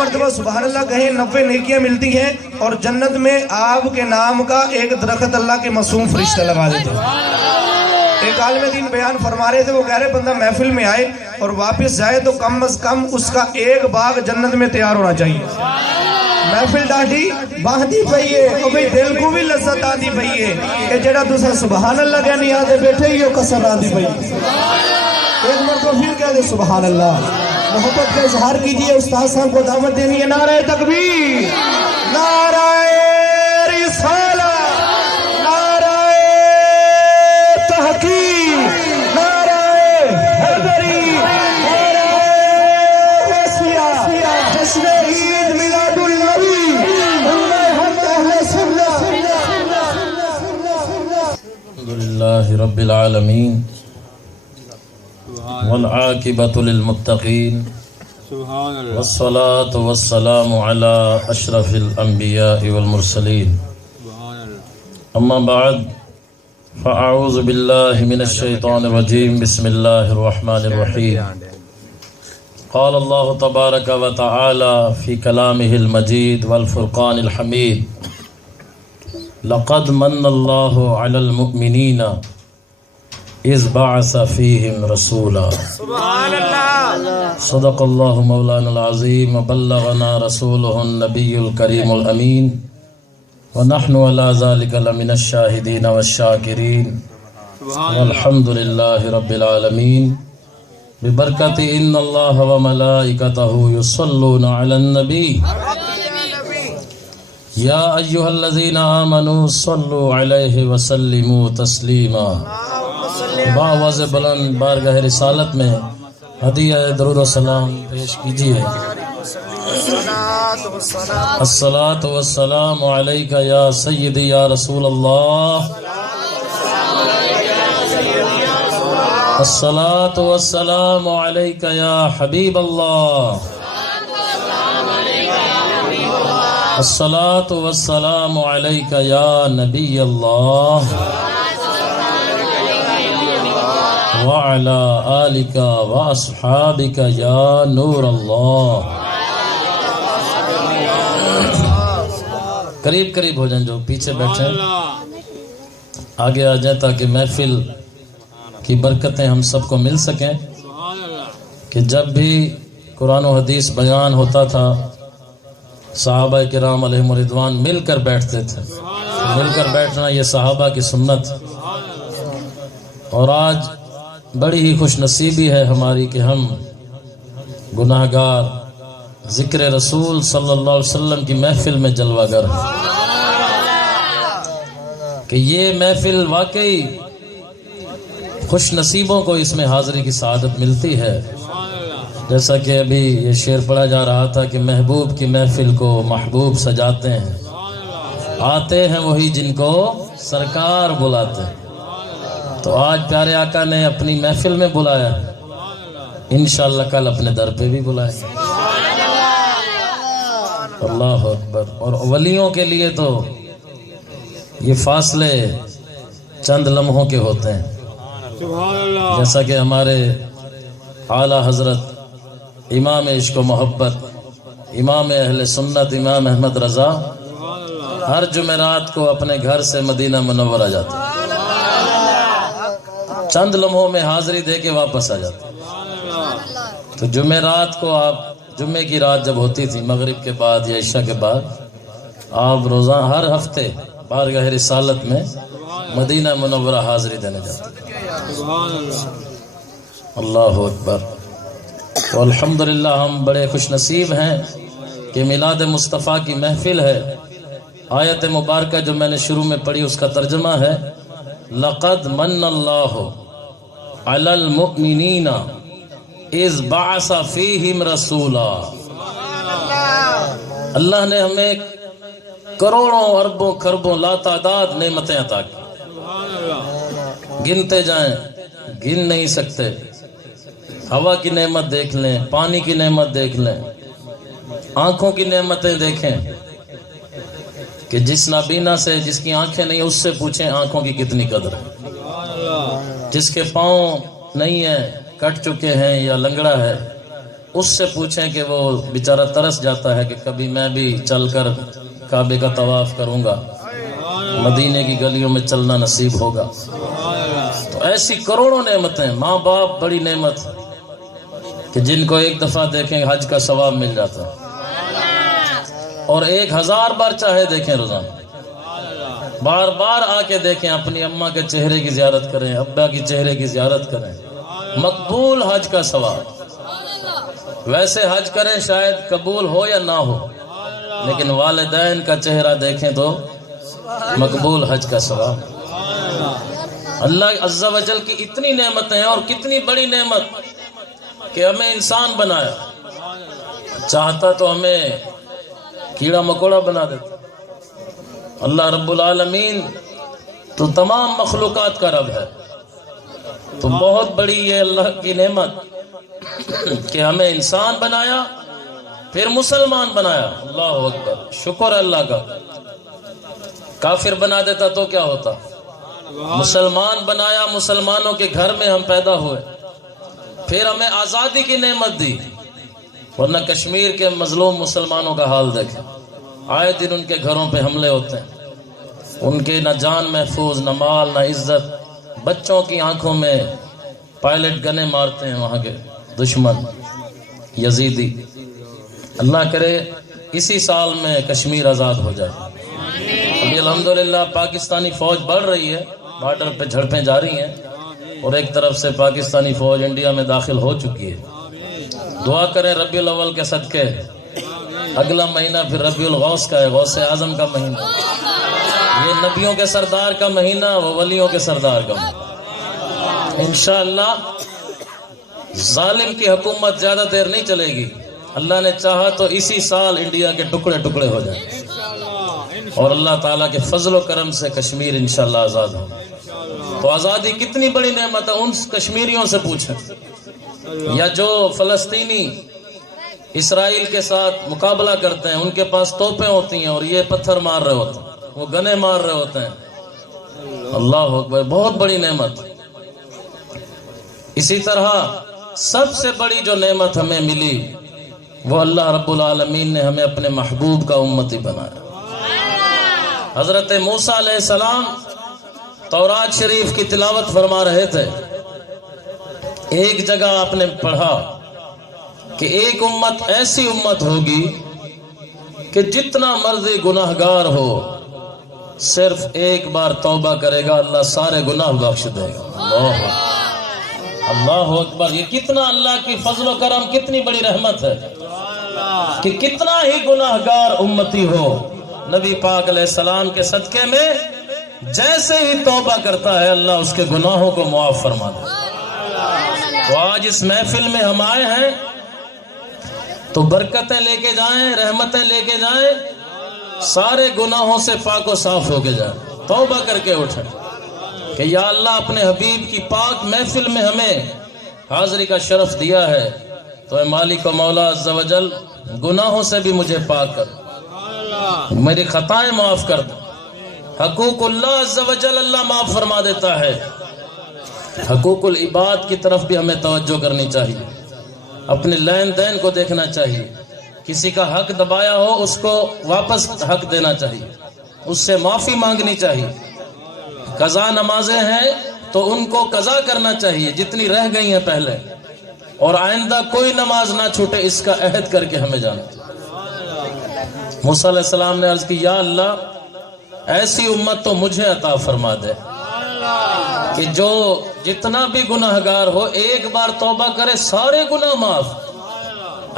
مرتبہ سبحان اللہ کہیں 90 نیکیاں ملتی ہیں، اور جنت میں آپ کے نام کا ایک درخت اللہ کے معصوم فرشتہ لگا دیتے ہیں۔ ایک عالم دین بیان فرما رہے تھے، وہ کہہ رہے بندہ محفل میں آئے اور واپس جائے تو کم از کم اس کا ایک باغ جنت میں تیار ہونا چاہیے۔ محفل ڈاٹھی باندھی پئی ہے، اور بھئی دل کو بھی لذت آتی پئی ہے کہ جڑا تسا سبحان اللہ کہنی آتے بیٹھے ہی ہو کسر آتی پئی۔ ایک مرتبہ پھر کہہ دے سبحان اللہ، محبت کا اظہار کیجئے، استاد صاحب کو دعوت دینی ہے۔ نعرہ تکبیر، نعرہ رسالت، نعرہ تحقیق، نعرہ حیدری، نعرہ غوثیہ، جشن عید میلاد النبی، الحمدللہ رب العالمین والعاقبۃ للمتقین والصلاة والسلام على اشرف الانبیاء والمرسلین، اما بعد فاعوذ باللہ من الشیطان الرجیم، بسم اللہ الرحمن الرحیم۔ قال اللہ تبارک و تعالی فی کلامہ المجید والفرقان الحمید، لقد من اللہ علی المؤمنین اذ بعث فیہم رسولا۔ سبحان اللہ۔ صدق اللہ مولانا العظیم وبلغنا رسولہ النبی الکریم الامین، ونحن علی ذلک لمن الشاہدین والشاکرین، والحمد للہ رب العالمین، ببرکت ان اللہ وملائکتہ یصلون علی النبی، یا ایہا الذین آمنوا صلوا علیہ وسلموا تسلیما۔ باوز بلند بارگاہ رسالت میں ہدیہ درود و سلام پیش کیجیے۔ الصلاۃ والسلام علیک یا سیدی یا رسول اللہ، الصلاۃ والسلام علیک یا حبیب اللہ، الصلاۃ والسلام علیک یا نبی اللہ، وعلی آلک واصحابک یا نور اللہ۔ قریب قریب ہو جائیں، جو پیچھے بیٹھے آگے آ جائیں تاکہ محفل کی برکتیں ہم سب کو مل سکیں۔ کہ جب بھی قرآن و حدیث بیان ہوتا تھا صحابہ کرام علیہم رضوان مل کر بیٹھتے تھے، مل کر بیٹھنا یہ صحابہ کی سنت۔ اور آج بڑی ہی خوش نصیبی ہے ہماری کہ ہم گناہ گار ذکر رسول صلی اللہ علیہ وسلم کی محفل میں جلوہ گر ہیں، کہ یہ محفل واقعی خوش نصیبوں کو اس میں حاضری کی سعادت ملتی ہے۔ جیسا کہ ابھی یہ شعر پڑھا جا رہا تھا کہ محبوب کی محفل کو محبوب سجاتے ہیں، آتے ہیں وہی جن کو سرکار بلاتے ہیں۔ تو آج پیارے آقا نے اپنی محفل میں بلایا، انشاءاللہ کل اپنے در پہ بھی بلائے۔ اللہ اکبر۔ اور ولیوں کے لیے تو یہ فاصلے چند لمحوں کے ہوتے ہیں، جیسا کہ ہمارے اعلیٰ حضرت امام عشق و محبت، امام اہل سنت، امام احمد رضا ہر جمعرات کو اپنے گھر سے مدینہ منورہ جاتے ہیں، چند لمحوں میں حاضری دے کے واپس آ جاتے ہیں۔ تو جمعرات کو آپ، جمعے کی رات جب ہوتی تھی مغرب کے بعد یا عشاء کے بعد، آپ روزانہ ہر ہفتے بارگاہ رسالت میں مدینہ منورہ حاضری دینے جاتے ہیں۔ اللہ اکبر۔ تو الحمدللہ ہم بڑے خوش نصیب ہیں کہ میلاد مصطفیٰ کی محفل ہے۔ آیت مبارکہ جو میں نے شروع میں پڑھی اس کا ترجمہ ہے لقد من اللہ علی المؤمنین اذ بعث فیہم رسولا۔ اللہ نے ہمیں کروڑوں اربوں خربوں لا تعداد نعمتیں عطا کی، گنتے جائیں گن نہیں سکتے۔ ہوا کی نعمت دیکھ لیں، پانی کی نعمت دیکھ لیں، آنکھوں کی نعمتیں دیکھیں کہ جس نابینا سے، جس کی آنکھیں نہیں اس سے پوچھیں آنکھوں کی کتنی قدر ہے۔ جس کے پاؤں نہیں ہیں، کٹ چکے ہیں یا لنگڑا ہے، اس سے پوچھیں کہ وہ بیچارہ ترس جاتا ہے کہ کبھی میں بھی چل کر کعبے کا طواف کروں گا، مدینے کی گلیوں میں چلنا نصیب ہوگا۔ تو ایسی کروڑوں نعمتیں، ماں باپ بڑی نعمت کہ جن کو ایک دفعہ دیکھیں حج کا ثواب مل جاتا ہے، اور 1000 بار چاہے دیکھیں روزانہ، بار بار آ کے دیکھیں، اپنی اماں کے چہرے کی زیارت کریں، ابا کی چہرے کی زیارت کریں، مقبول حج کا ثواب۔ ویسے حج کریں شاید قبول ہو یا نہ ہو، لیکن والدین کا چہرہ دیکھیں تو مقبول حج کا ثواب۔ اللہ عز و جل کی اتنی نعمتیں ہیں، اور کتنی بڑی نعمت کہ ہمیں انسان بنایا، چاہتا تو ہمیں کیڑا مکوڑا بنا دیتا۔ اللہ رب العالمین تو تمام مخلوقات کا رب ہے، تو بہت بڑی یہ اللہ کی نعمت کہ ہمیں انسان بنایا، پھر مسلمان بنایا۔ اللہ اکبر، شکر اللہ کا۔ کافر بنا دیتا تو کیا ہوتا؟ مسلمان بنایا، مسلمانوں کے گھر میں ہم پیدا ہوئے، پھر ہمیں آزادی کی نعمت دی۔ ورنہ کشمیر کے مظلوم مسلمانوں کا حال دیکھیں، آئے دن ان کے گھروں پہ حملے ہوتے ہیں، ان کے نہ جان محفوظ، نہ مال، نہ عزت، بچوں کی آنکھوں میں پائلٹ گنے مارتے ہیں وہاں کے دشمن یزیدی۔ اللہ کرے اسی سال میں کشمیر آزاد ہو جائے۔ ابھی الحمدللہ پاکستانی فوج بڑھ رہی ہے، بارڈر پہ جھڑپیں جاری ہیں، اور ایک طرف سے پاکستانی فوج انڈیا میں داخل ہو چکی ہے۔ دعا کریں ربیع الاول کے صدقے، اگلا مہینہ پھر ربیع الغوث کا ہے، غوث اعظم کا مہینہ، یہ نبیوں کے سردار کا مہینہ، وہ ولیوں کے سردار کا مہینہ۔ انشاءاللہ ظالم کی حکومت زیادہ دیر نہیں چلے گی، اللہ نے چاہا تو اسی سال انڈیا کے ٹکڑے ٹکڑے ہو جائیں، اور اللہ تعالیٰ کے فضل و کرم سے کشمیر انشاءاللہ آزاد ہو۔ تو آزادی کتنی بڑی نعمت ہے، ان کشمیریوں سے پوچھیں، یا جو فلسطینی اسرائیل کے ساتھ مقابلہ کرتے ہیں، ان کے پاس توپیں ہوتی ہیں اور یہ پتھر مار رہے ہوتے ہیں، وہ گنے مار رہے ہوتے ہیں۔ اللہ اکبر، بہت بڑی نعمت۔ اسی طرح سب سے بڑی جو نعمت ہمیں ملی وہ اللہ رب العالمین نے ہمیں اپنے محبوب کا امتی بنایا۔ حضرت موسیٰ علیہ السلام تورات شریف کی تلاوت فرما رہے تھے، ایک جگہ آپ نے پڑھا کہ ایک امت ایسی امت ہوگی کہ جتنا مرضی گناہگار ہو، صرف ایک بار توبہ کرے گا، اللہ سارے گناہ بخش دے گا۔ اللہ اکبر، یہ کتنا اللہ کی فضل و کرم، کتنی بڑی رحمت ہے کہ کتنا ہی گناہگار امتی ہو، نبی پاک علیہ السلام کے صدقے میں جیسے ہی توبہ کرتا ہے اللہ اس کے گناہوں کو معاف فرما دے۔ تو آج اس محفل میں ہم آئے ہیں تو برکتیں لے کے جائیں، رحمتیں لے کے جائیں، سارے گناہوں سے پاک و صاف ہو کے جائیں، توبہ کر کے اٹھیں کہ یا اللہ اپنے حبیب کی پاک محفل میں ہمیں حاضری کا شرف دیا ہے، تو اے مالک و مولا عز و جل گناہوں سے بھی مجھے پاک کر، میری خطائیں معاف کر دو۔ حقوق اللہ عز و جل اللہ معاف فرما دیتا ہے، حقوق العباد کی طرف بھی ہمیں توجہ کرنی چاہیے، اپنے لین دین کو دیکھنا چاہیے، کسی کا حق دبایا ہو اس کو واپس حق دینا چاہیے، اس سے معافی مانگنی چاہیے۔ قضا نمازیں ہیں تو ان کو قضا کرنا چاہیے جتنی رہ گئی ہیں پہلے، اور آئندہ کوئی نماز نہ چھوٹے، اس کا عہد کر کے ہمیں جانا۔ موسیٰ علیہ السلام نے عرض کی یا اللہ ایسی امت تو مجھے عطا فرما دے کہ جو جتنا بھی گناہگار ہو ایک بار توبہ کرے سارے گناہ معاف۔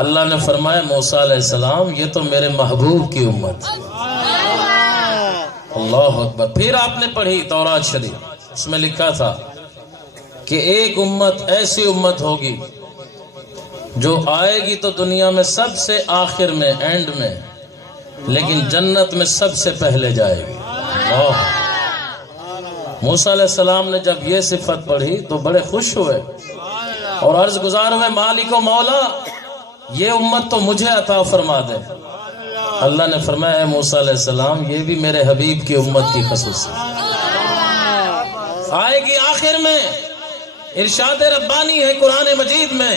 اللہ نے فرمایا موسیٰ علیہ السلام یہ تو میرے محبوب کی امت۔ اللہ اکبر۔ پھر آپ نے پڑھی تورات شریف، اس میں لکھا تھا کہ ایک امت ایسی امت ہوگی جو آئے گی تو دنیا میں سب سے آخر میں، اینڈ میں، لیکن جنت میں سب سے پہلے جائے گی۔ موسیٰ علیہ السلام نے جب یہ صفت پڑھی تو بڑے خوش ہوئے اور عرض گزار ہوئے مالک و مولا یہ امت تو مجھے عطا فرما دے۔ اللہ نے فرمایا اے موسیٰ علیہ السلام یہ بھی میرے حبیب کی امت کی خصوصیت آئے گی آخر میں۔ ارشاد ربانی ہے قرآن مجید میں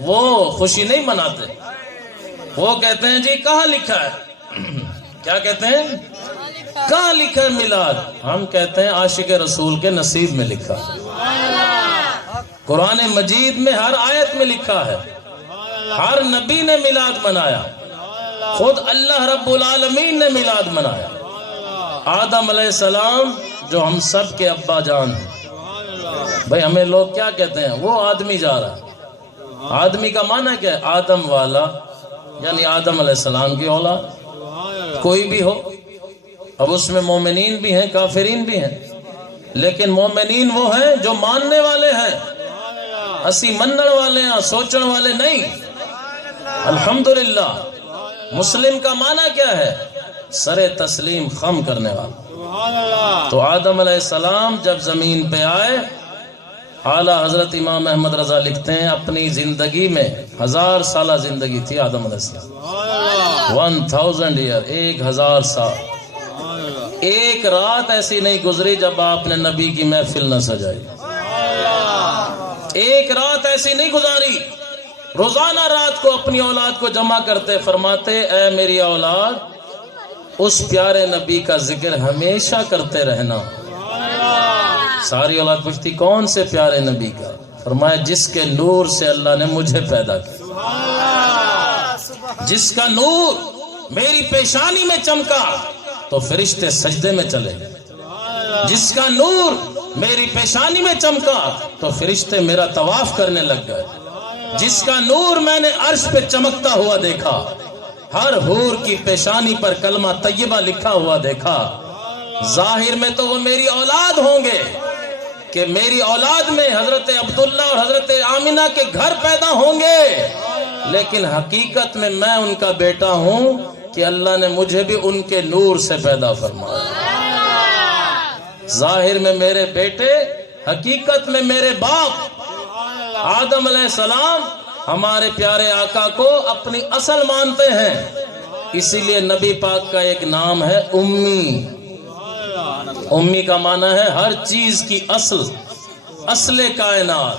وہ خوشی نہیں مناتے، وہ کہتے ہیں جی کہاں لکھا ہے، کیا کہتے ہیں، کہاں لکھا ہے میلاد؟ ہم کہتے ہیں عاشق رسول کے نصیب میں لکھا ہے، قرآن مجید میں ہر آیت میں لکھا ہے، ہر نبی نے میلاد منایا، خود اللہ رب العالمین نے میلاد منایا۔ آدم علیہ السلام جو ہم سب کے ابا جان ہیں، بھئی ہمیں لوگ کیا کہتے ہیں، وہ آدمی جا رہا ہے، آدمی کا معنی کیا ہے، آدم والا، یعنی آدم علیہ السلام کی اولاد، کوئی بھی ہو۔ اب اس میں مومنین بھی ہیں، کافرین بھی ہیں، لیکن مومنین وہ ہیں جو ماننے والے ہیں، اسی منن والے ہیں، سوچن والے نہیں۔ الحمدللہ۔ مسلم کا معنی کیا ہے، سر تسلیم خم کرنے والا۔ تو آدم علیہ السلام جب زمین پہ آئے، اعلیٰ حضرت امام احمد رضا لکھتے ہیں اپنی زندگی میں 1000 سالہ زندگی تھی آدم علیہ السلام، 1000 ایئر، 1000 سال۔ ایک رات ایسی نہیں گزری جب آپ نے نبی کی محفل نہ سجائی، ایک رات ایسی نہیں گزاری۔ روزانہ رات کو اپنی اولاد کو جمع کرتے، فرماتے اے میری اولاد، اس پیارے نبی کا ذکر ہمیشہ کرتے رہنا۔ ساری اولاد پوچھتی کون سے پیارے نبی کا؟ فرمایا جس کے نور سے اللہ نے مجھے پیدا کیا، جس کا نور میری پیشانی میں چمکا تو فرشتے سجدے میں چلے، جس کا نور میری پیشانی میں چمکا تو فرشتے میرا طواف کرنے لگ گئے، جس کا نور میں نے عرش پہ چمکتا ہوا دیکھا، ہر حور کی پیشانی پر کلمہ طیبہ لکھا ہوا دیکھا۔ ظاہر میں تو وہ میری اولاد ہوں گے کہ میری اولاد میں حضرت عبداللہ اور حضرت آمنہ کے گھر پیدا ہوں گے، لیکن حقیقت میں میں ان کا بیٹا ہوں کہ اللہ نے مجھے بھی ان کے نور سے پیدا فرمایا۔ ظاہر میں میرے بیٹے، حقیقت میں میرے باپ۔ آدم علیہ السلام ہمارے پیارے آقا کو اپنی اصل مانتے ہیں، اسی لیے نبی پاک کا ایک نام ہے امی۔ امی کا معنی ہے ہر چیز کی اصل، اصل کائنات،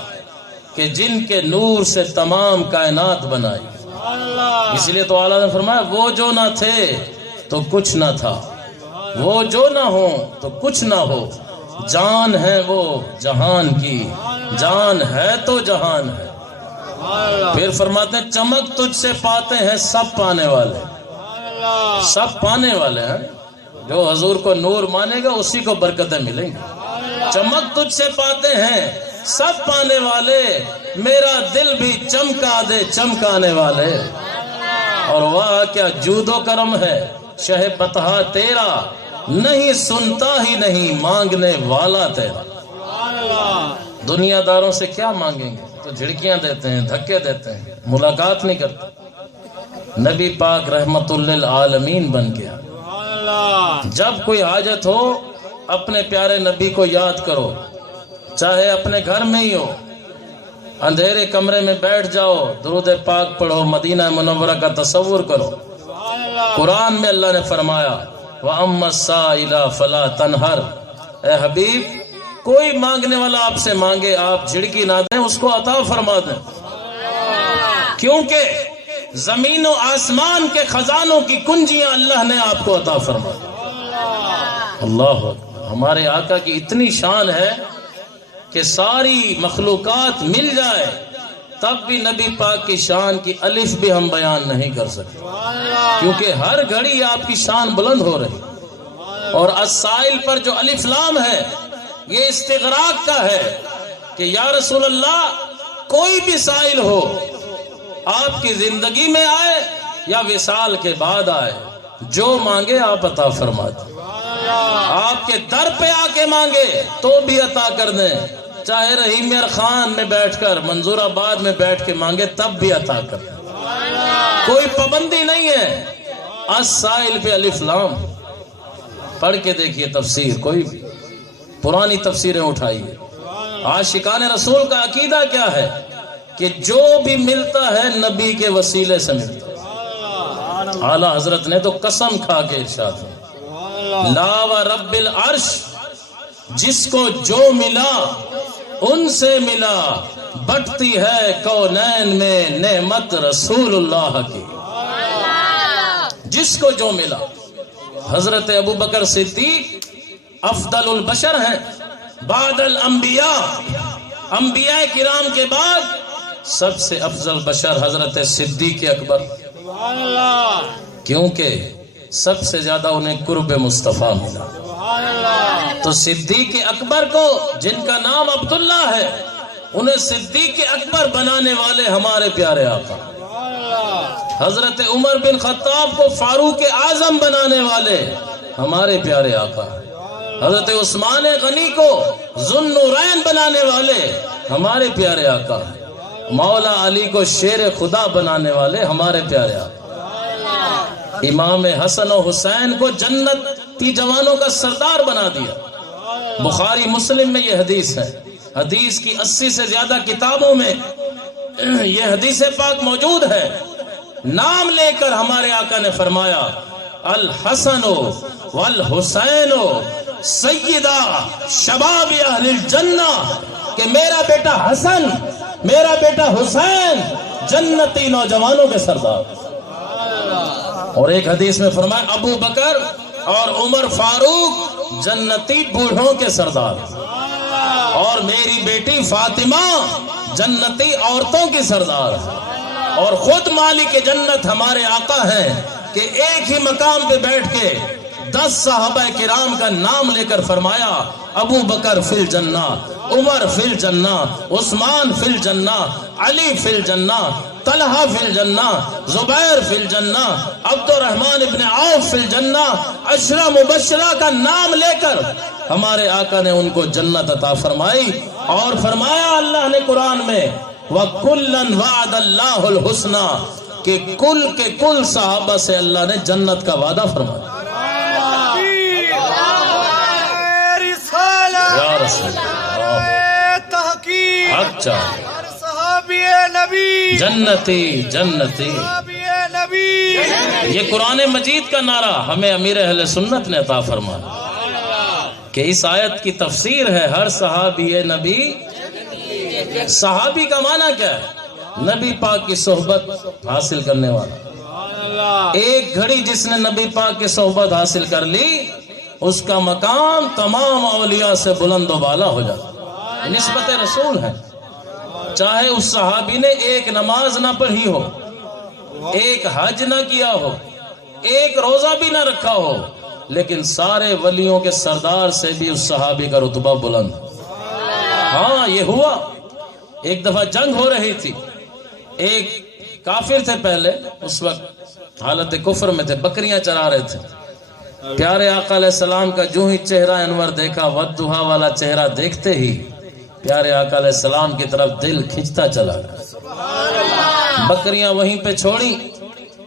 کہ جن کے نور سے تمام کائنات بنائی۔ اس لیے تو اعلیٰ نے فرمایا وہ جو نہ تھے تو کچھ نہ تھا، وہ جو نہ ہو تو کچھ نہ ہو، جان ہے وہ جہان کی، جان ہے تو جہان ہے۔ پھر فرماتے ہیں چمک تجھ سے پاتے ہیں سب پانے والے، سب پانے والے ہیں، جو حضور کو نور مانے گا اسی کو برکتیں ملیں گی۔ چمک تجھ سے پاتے ہیں سب پانے والے، میرا دل بھی چمکا دے چمکانے والے۔ اور واہ کیا جود و کرم ہے شہ بتہا تیرا، نہیں سنتا ہی نہیں مانگنے والا تیرا۔ دنیا داروں سے کیا مانگیں گے، تو جھڑکیاں دیتے ہیں، دھکے دیتے ہیں، ملاقات نہیں کرتے۔ نبی پاک رحمت للعالمین بن گیا۔ جب کوئی حاجت ہو اپنے پیارے نبی کو یاد کرو، چاہے اپنے گھر میں ہی ہو، اندھیرے کمرے میں بیٹھ جاؤ، درود پاک پڑھو، مدینہ منورہ کا تصور کرو۔ قرآن میں اللہ نے فرمایا وَأَمَّا السَّائِلَ فَلَا تَنْهَرْ، اے حبیب کوئی مانگنے والا آپ سے مانگے آپ جھڑکی نہ دیں، اس کو عطا فرما دیں، کیونکہ زمین و آسمان کے خزانوں کی کنجیاں اللہ نے آپ کو عطا فرما دی۔ اللہ اکبر۔ ہمارے آقا کی اتنی شان ہے کہ ساری مخلوقات مل جائے تب بھی نبی پاک کی شان کی الف بھی ہم بیان نہیں کر سکتے، کیونکہ ہر گھڑی آپ کی شان بلند ہو رہی۔ اور السائل پر جو الف لام ہے یہ استغراق کا ہے کہ یا رسول اللہ کوئی بھی سائل ہو، آپ کی زندگی میں آئے یا وصال کے بعد آئے، جو مانگے آپ عطا فرما دیں، آپ کے در پہ آ کے مانگے تو بھی عطا کر دیں، چاہے رحیم یار خان میں بیٹھ کر، منظور آباد میں بیٹھ کے مانگے تب بھی عطا کر دیں، کوئی پابندی نہیں ہے۔ السائل پہ الف لام پڑھ کے دیکھیے تفسیر، کوئی بھی پرانی تفسیریں اٹھائیے۔ عاشقان رسول کا عقیدہ کیا ہے کہ جو بھی ملتا ہے نبی کے وسیلے سے ملتا ہے۔ اعلیٰ حضرت نے تو قسم کھا کے ارشاد ہے لا و رب العرش، جس کو جو ملا ان سے ملا، بٹتی ہے کونین میں نعمت رسول اللہ کی. جس کو جو ملا. حضرت ابو بکر صدیق افضل البشر ہیں بعد الانبیاء. انبیاء کرام کے بعد سب سے افضل بشر حضرت صدیق اکبر. کیونکہ سب سے زیادہ انہیں قرب مصطفیٰ ملا. تو صدیق اکبر کو جن کا نام عبداللہ ہے انہیں صدیق اکبر بنانے والے ہمارے پیارے آقا. حضرت عمر بن خطاب کو فاروق اعظم بنانے والے ہمارے پیارے آقا. حضرت عثمان غنی کو ذو النورین بنانے والے ہمارے پیارے آقا. مولا علی کو شیر خدا بنانے والے ہمارے پیارے آقا. امام حسن و حسین کو جنتی جوانوں کا سردار بنا دیا. بخاری مسلم میں یہ حدیث ہے. حدیث کی 80 سے زیادہ کتابوں میں یہ حدیث پاک موجود ہے. نام لے کر ہمارے آقا نے فرمایا الحسن والحسین سیدہ شباب اہل الجنہ، کہ میرا بیٹا حسن میرا بیٹا حسین جنتی نوجوانوں کے سردار. اور ایک حدیث میں فرمایا ابو بکر اور عمر فاروق جنتی بوڑھوں کے سردار، اور میری بیٹی فاطمہ جنتی عورتوں کی سردار. اور خود مالک جنت ہمارے آقا ہیں کہ ایک ہی مقام پہ بیٹھ کے 10 صحابہ کرام کا نام لے کر فرمایا ابو بکر فی الجنہ، عمر فی الجنہ، عثمان فی الجنہ، علی فی الجنہ، طلحہ فی الجنہ، زبیر فی الجنہ، عبد الرحمن ابن عوف فی الجنہ. عشرہ مبشرہ کا نام لے کر ہمارے آقا نے ان کو جنت عطا فرمائی. اور فرمایا اللہ نے قرآن میں وَكُلًّا وَعَدَ اللَّهُ الْحُسْنَى، کہ کل کے کل صحابہ سے اللہ نے جنت کا وعدہ فرمایا. یا رسول اچھا جنتی جنتی، یہ قرآن مجید کا نعرہ ہمیں امیر اہل سنت نے عطا فرمایا کہ اس آیت کی تفسیر ہے ہر صحابی نبی. صحابی کا معنی کیا ہے؟ نبی پاک کی صحبت حاصل کرنے والا. ایک گھڑی جس نے نبی پاک کی صحبت حاصل کر لی اس کا مقام تمام اولیاء سے بلند و بالا ہو جاتا. نسبت رسول ہے. چاہے اس صحابی نے ایک نماز نہ پڑھی ہو، ایک حج نہ کیا ہو، ایک روزہ بھی نہ رکھا ہو، لیکن سارے ولیوں کے سردار سے بھی اس صحابی کا رتبہ بلند. ہاں یہ ہوا. ایک دفعہ جنگ ہو رہی تھی. ایک کافر تھے پہلے، اس وقت حالت کفر میں تھے، بکریاں چرا رہے تھے. پیارے آقا علیہ السلام کا جو ہی چہرہ انور دیکھا، والضحیٰ والا چہرہ دیکھتے ہی پیارے آقا علیہ السلام کی طرف دل کھنچتا چلا گیا. بکریاں وہیں پہ چھوڑی،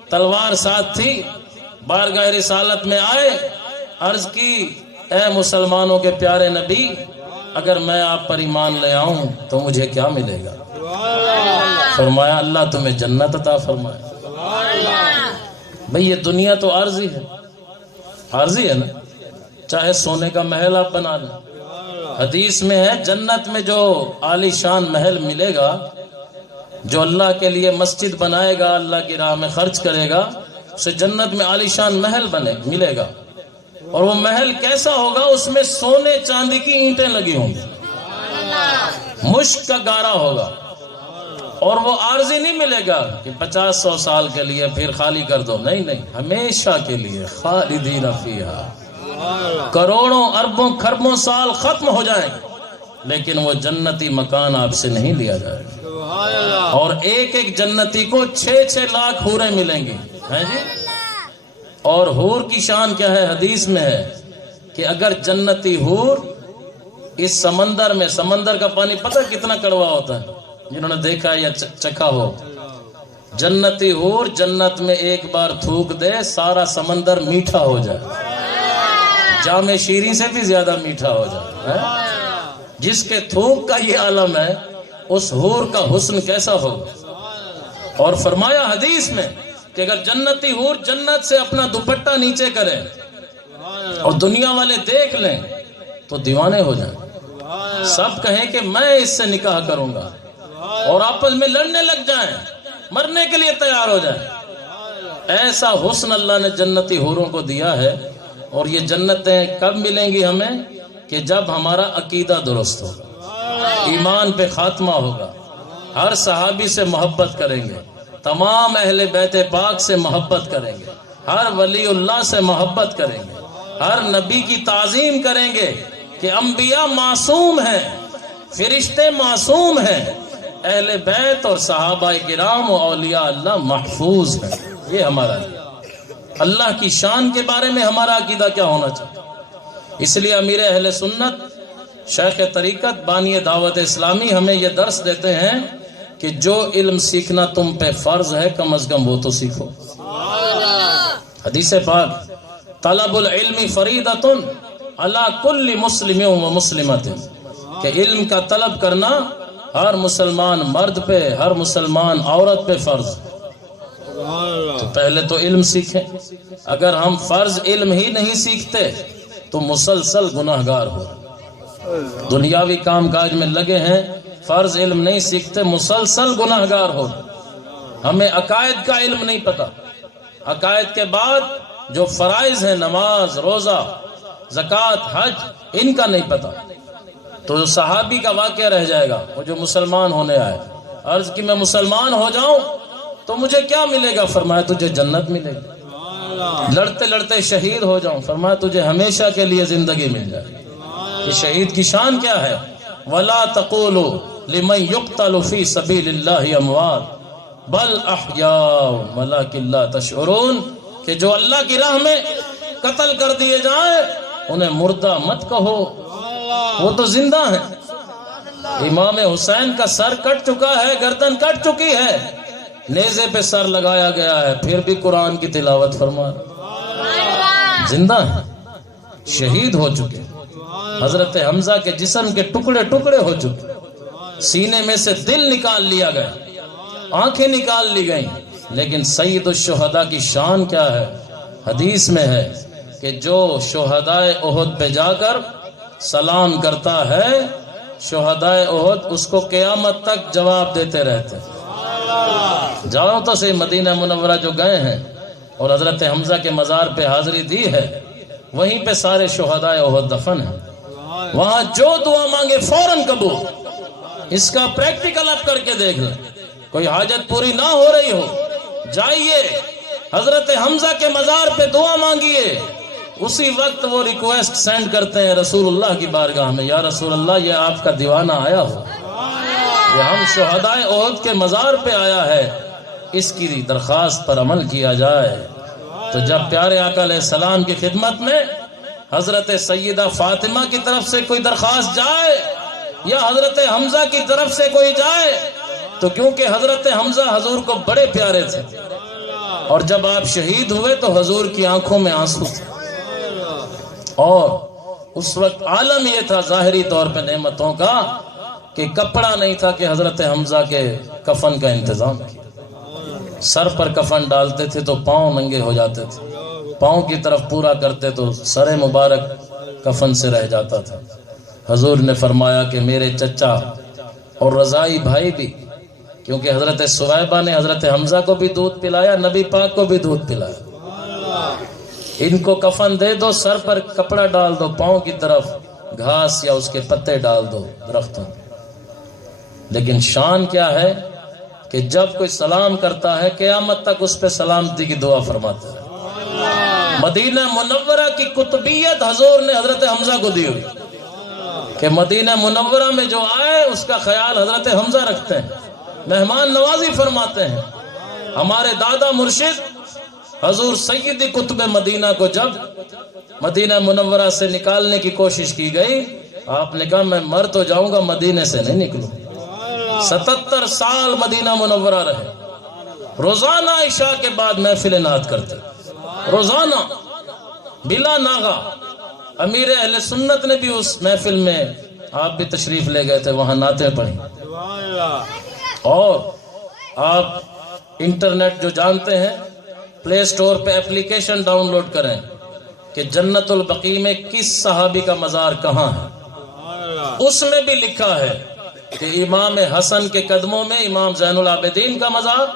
تلوار ساتھ تھی، بارگاہ رسالت میں آئے، عرض کی اے مسلمانوں کے پیارے نبی، اگر میں آپ پر ایمان لے آؤں تو مجھے کیا ملے گا؟ فرمایا اللہ تمہیں جنت عطا فرمائے. بھئی یہ دنیا تو عارضی ہے، عارضی ہے نا. چاہے سونے کا محل آپ بنا لیں. حدیث میں ہے جنت میں جو عالی شان محل ملے گا، جو اللہ کے لیے مسجد بنائے گا، اللہ کی راہ میں خرچ کرے گا، اسے جنت میں عالی شان محل ملے گا. اور وہ محل کیسا ہوگا؟ اس میں سونے چاندی کی اینٹیں لگی ہوں گی، مشک کا گارا ہوگا. اور وہ عارضی نہیں ملے گا کہ 50-100 سال کے لیے پھر خالی کر دو. نہیں نہیں، ہمیشہ کے لیے خالدین فیہا. کروڑوں اربوں خربوں سال ختم ہو جائیں لیکن وہ جنتی مکان آپ سے نہیں لیا جائے گا. اور ایک ایک جنتی کو 6-6 لاکھ حوریں ملیں گی. ہیں جی. اور حور کی شان کیا ہے؟ حدیث میں ہے کہ اگر جنتی حور اس سمندر میں، سمندر کا پانی پتہ کتنا کڑوا ہوتا ہے، جنہوں نے دیکھا یا چکھا ہو، جنتی حور جنت میں ایک بار تھوک دے سارا سمندر میٹھا ہو جائے، جام شیریں سے بھی زیادہ میٹھا ہو جائے. جس کے تھوک کا یہ عالم ہے اس حور کا حسن کیسا ہوگا. اور فرمایا حدیث میں کہ اگر جنتی حور جنت سے اپنا دوپٹہ نیچے کرے اور دنیا والے دیکھ لیں تو دیوانے ہو جائیں، سب کہیں کہ میں اس سے نکاح کروں گا. اور آپس میں لڑنے لگ جائیں، مرنے کے لیے تیار ہو جائیں. ایسا حسن اللہ نے جنتی حوروں کو دیا ہے. اور یہ جنتیں کب ملیں گی ہمیں؟ کہ جب ہمارا عقیدہ درست ہوگا، ایمان پہ خاتمہ ہوگا، ہر صحابی سے محبت کریں گے، تمام اہل بیت پاک سے محبت کریں گے، ہر ولی اللہ سے محبت کریں گے، ہر نبی کی تعظیم کریں گے کہ انبیاء معصوم ہیں، فرشتے معصوم ہیں، اہل بیت اور صحابہ کرام و اولیاء اللہ محفوظ ہیں. یہ ہمارا اللہ کی شان کے بارے میں ہمارا عقیدہ کیا ہونا چاہیے. اس لیے امیر اہل سنت شیخ طریقت بانی دعوت اسلامی ہمیں یہ درس دیتے ہیں کہ جو علم سیکھنا تم پہ فرض ہے کم از کم وہ تو سیکھو. حدیث پاک طلب العلم فریضۃ علی کل مسلم و مسلمۃ، کہ علم کا طلب کرنا ہر مسلمان مرد پہ، ہر مسلمان عورت پہ فرض. تو پہلے تو علم سیکھیں. اگر ہم فرض علم ہی نہیں سیکھتے تو مسلسل گناہگار ہو. دنیاوی کام کاج میں لگے ہیں، فرض علم نہیں سیکھتے، مسلسل گناہگار ہو. ہمیں عقائد کا علم نہیں پتا، عقائد کے بعد جو فرائض ہیں، نماز، روزہ، زکوٰۃ، حج، ان کا نہیں پتا. تو صحابی کا واقعہ رہ جائے گا، وہ جو مسلمان ہونے آئے. عرض کی میں مسلمان ہو جاؤں تو مجھے کیا ملے گا؟ فرمایا تجھے جنت ملے گی. لڑتے لڑتے شہید ہو جاؤں، فرمایا تجھے ہمیشہ کے لیے زندگی مل جائے. کہ شہید کی شان کیا ہے؟ وَلَا تَقُولُوا لِمَنْ يُقْتَلُ فِي سَبِيلِ اللَّهِ أَمْوَاتٌ بَلْ أَحْيَاءٌ وَلَكِنْ لَا تَشْعُرُونَ، کہ جو اللہ کی راہ میں قتل کر دیے جائیں انہیں مردہ مت کہو، وہ تو زندہ ہیں. امام حسین کا سر کٹ چکا ہے، گردن کٹ چکی ہے، نیزے پہ سر لگایا گیا ہے، پھر بھی قرآن کی تلاوت فرما، زندہ ہے، شہید ہو چکے. حضرت حمزہ کے جسم کے ٹکڑے ٹکڑے ہو چکے، سینے میں سے دل نکال لیا گیا، آنکھیں نکال لی گئیں. لیکن سید الشہداء کی شان کیا ہے؟ حدیث میں ہے کہ جو شہدائے احد پہ جا کر سلام کرتا ہے، شہدائے احد اس کو قیامت تک جواب دیتے رہتے. جاؤ تو سے مدینہ منورہ جو گئے ہیں اور حضرت حمزہ کے مزار پہ حاضری دی ہے، وہیں پہ سارے شہدائے احد دفن ہیں. وہاں جو دعا مانگے فوراً قبول. اس کا پریکٹیکل آپ کر کے دیکھ لیں. کوئی حاجت پوری نہ ہو رہی ہو، جائیے حضرت حمزہ کے مزار پہ دعا مانگیے، اسی وقت وہ ریکویسٹ سینڈ کرتے ہیں رسول اللہ کی بارگاہ میں، یا رسول اللہ یہ آپ کا دیوانہ آیا ہو، یہ ہم شہدائے احد کے مزار پہ آیا ہے، اس کی درخواست پر عمل کیا جائے. تو جب پیارے آقا علیہ السلام کی خدمت میں حضرت سیدہ فاطمہ کی طرف سے کوئی درخواست جائے یا حضرت حمزہ کی طرف سے کوئی جائے، تو کیونکہ حضرت حمزہ حضور کو بڑے پیارے تھے، اور جب آپ شہید ہوئے تو حضور کی آنکھوں میں آنسو تھے، اور اس وقت عالم یہ تھا ظاہری طور پہ نعمتوں کا کہ کپڑا نہیں تھا کہ حضرت حمزہ کے کفن کا انتظام کیا. سر پر کفن ڈالتے تھے تو پاؤں ننگے ہو جاتے تھے، پاؤں کی طرف پورا کرتے تو سر مبارک کفن سے رہ جاتا تھا. حضور نے فرمایا کہ میرے چچا اور رضائی بھائی بھی، کیونکہ حضرت سویبہ نے حضرت حمزہ کو بھی دودھ پلایا، نبی پاک کو بھی دودھ پلایا، ان کو کفن دے دو، سر پر کپڑا ڈال دو، پاؤں کی طرف گھاس یا اس کے پتے ڈال دو درختوں. لیکن شان کیا ہے کہ جب کوئی سلام کرتا ہے قیامت تک اس پہ سلامتی کی دعا فرماتا ہے. مدینہ منورہ کی قطبیت حضور نے حضرت حمزہ کو دی ہوئی کہ مدینہ منورہ میں جو آئے اس کا خیال حضرت حمزہ رکھتے ہیں، مہمان نوازی فرماتے ہیں. ہمارے دادا مرشد حضور سیدی قطب مدینہ کو جب مدینہ منورہ سے نکالنے کی کوشش کی گئی، آپ نے کہا میں مر تو جاؤں گا مدینے سے نہیں نکلوں. 77 سال مدینہ منورہ رہے، روزانہ عشاء کے بعد محفل نعت کرتے، روزانہ بلا ناغا. امیر اہل سنت نے بھی اس محفل میں، آپ بھی تشریف لے گئے تھے، وہاں نعتیں پڑھی. اور آپ انٹرنیٹ جو جانتے ہیں، پلے سٹور پہ اپلیکیشن ڈاؤن لوڈ کریں کہ جنت البقیع میں کس صحابی کا مزار کہاں ہے. اس میں بھی لکھا ہے کہ امام حسن کے قدموں میں امام زین العابدین کا مزار،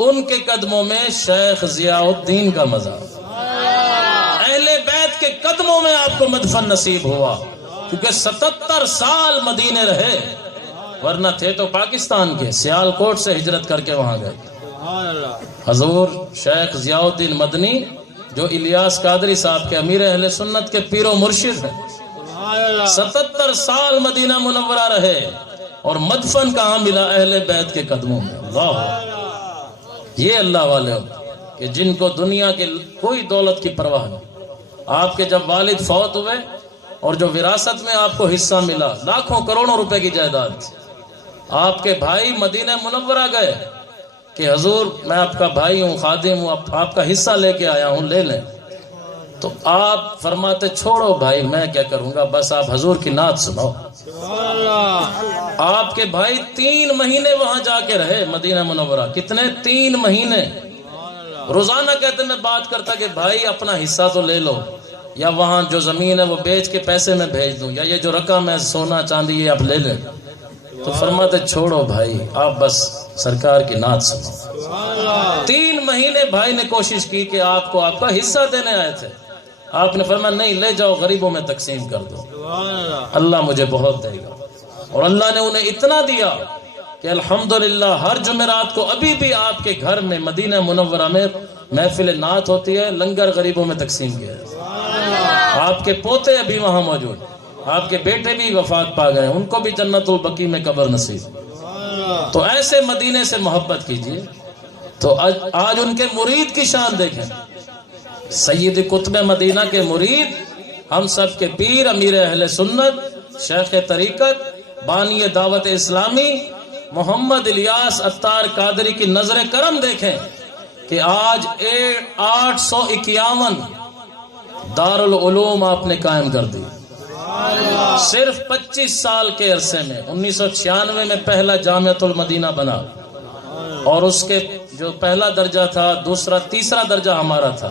ان کے قدموں میں شیخ ضیاء الدین کا مزار۔ اہل بیت کے قدموں میں آپ کو مدفن نصیب ہوا، کیونکہ 77 سال مدینے رہے، ورنہ تھے تو پاکستان کے، سیالکوٹ سے ہجرت کر کے وہاں گئے۔ حضور شیخ ضیاء الدین مدنی جو الیاس قادری صاحب کے امیر اہل سنت کے پیر و مرشد ہیں، 77 سال مدینہ منورہ رہے، اور مدفن کہاں ملا؟ اہل بیت کے قدموں میں۔ اللہ، یہ اللہ والے ہو کہ جن کو دنیا کے کوئی دولت کی پرواہ نہیں۔ آپ کے جب والد فوت ہوئے اور جو وراثت میں آپ کو حصہ ملا، لاکھوں کروڑوں روپے کی جائیداد تھی، آپ کے بھائی مدینہ منورہ گئے کہ حضور میں آپ کا بھائی ہوں، خادم ہوں، آپ کا حصہ لے کے آیا ہوں، لے لیں۔ تو آپ فرماتے چھوڑو بھائی، میں کیا کروں گا، بس آپ حضور کی نعت سناؤ۔ آپ کے بھائی 3 مہینے وہاں جا کے رہے مدینہ منورہ۔ کتنے؟ 3 مہینے۔ روزانہ کہتے میں بات کرتا کہ بھائی اپنا حصہ تو لے لو، یا وہاں جو زمین ہے وہ بیچ کے پیسے میں بھیج دوں، یا یہ جو رقم ہے سونا چاندی یہ آپ لے لیں۔ تو فرماتے چھوڑو بھائی، آپ بس سرکار کی نعت سنو۔ 3 مہینے بھائی نے کوشش کی کہ آپ کو آپ کا حصہ دینے آئے تھے، آپ نے فرمایا نہیں، لے جاؤ غریبوں میں تقسیم کر دو، اللہ مجھے بہت دے گا۔ اور اللہ نے انہیں اتنا دیا کہ الحمدللہ ہر جمعرات کو ابھی بھی آپ کے گھر میں مدینہ منورہ میں محفل نعت ہوتی ہے، لنگر غریبوں میں تقسیم کیا ہے۔ آپ کے پوتے ابھی وہاں موجود، آپ کے بیٹے بھی وفات پا گئے، ان کو بھی جنت البقیع میں قبر نصیب۔ تو ایسے مدینے سے محبت کیجیے۔ تو آج ان کے مرید کی شان دیکھیں، سید قطب مدینہ کے مرید، ہم سب کے پیر، امیر اہل سنت، شیخ طریقت، بانی دعوت اسلامی محمد الیاس عطار قادری کی نظر کرم دیکھیں کہ آج 851 دارالعلوم آپ نے قائم کر دی۔ صرف 25 سال کے عرصے میں 1996 میں پہلا جامعۃ المدینہ بنا، اور اس کے جو پہلا درجہ تھا، دوسرا تیسرا درجہ ہمارا تھا،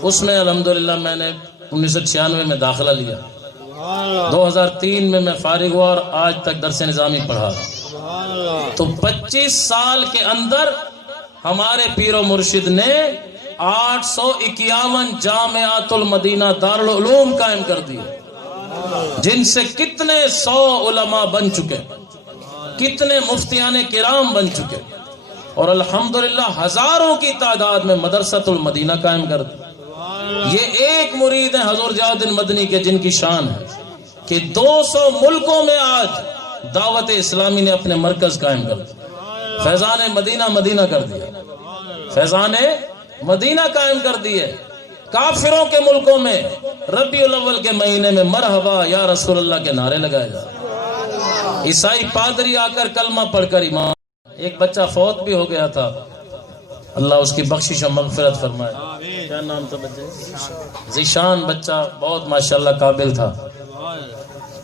اس میں الحمدللہ میں نے 1996 میں داخلہ لیا، 2003 میں فارغ ہوا اور آج تک درس نظامی پڑھا۔ تو 25 سال کے اندر ہمارے پیر و مرشد نے 851 جامعۃ المدینہ دارالعلوم قائم کر دیے، جن سے کتنے 100 علماء بن چکے، کتنے مفتیان کرام بن چکے، اور الحمدللہ ہزاروں کی تعداد میں مدرسۃ المدینہ قائم کر دی۔ یہ ایک مرید ہیں حضور ضیاء الدین مدنی کے، جن کی شان ہے کہ 200 ملکوں میں آج دعوت اسلامی نے اپنے مرکز قائم کر دیا، فیضان مدینہ مدینہ کر دیا، فیضان مدینہ قائم کر دیے۔ کافروں کے ملکوں میں ربیع الاول کے مہینے میں مرحبا یا رسول اللہ کے نعرے لگائے جا، عیسائی پادری آ کر کلمہ پڑھ کر ایمان۔ ایک بچہ فوت بھی ہو گیا تھا، اللہ اس کی بخشش و مغفرت فرمائے۔ کیا نام تھا بچے؟ ذیشان بچہ، بہت ماشاءاللہ قابل تھا،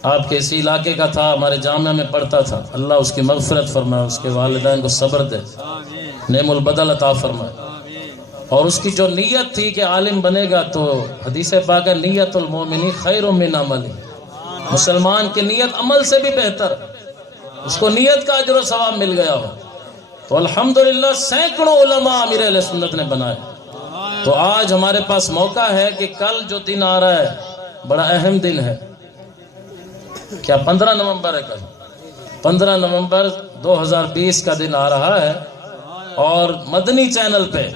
آپ کے اسی علاقے کا تھا، ہمارے جامعہ میں پڑھتا تھا، اللہ اس کی مغفرت فرمائے، اس کے والدین کو صبر دے، نعم البدل عطا فرمائے۔ اور اس کی جو نیت تھی کہ عالم بنے گا، تو حدیث پاک ہے نیت المومنی خیر من عمل، مسلمان کی نیت عمل سے بھی بہتر، اس کو نیت کا اجر و ثواب مل گیا ہو۔ تو الحمدللہ سینکڑوں علماء امیر اہل سنت نے بنائے۔ تو آج ہمارے پاس موقع ہے کہ کل جو دن آ رہا ہے بڑا اہم دن ہے، کیا 15 نومبر ہے؟ کل 15 نومبر 2020 کا دن آ رہا ہے، اور مدنی چینل پہ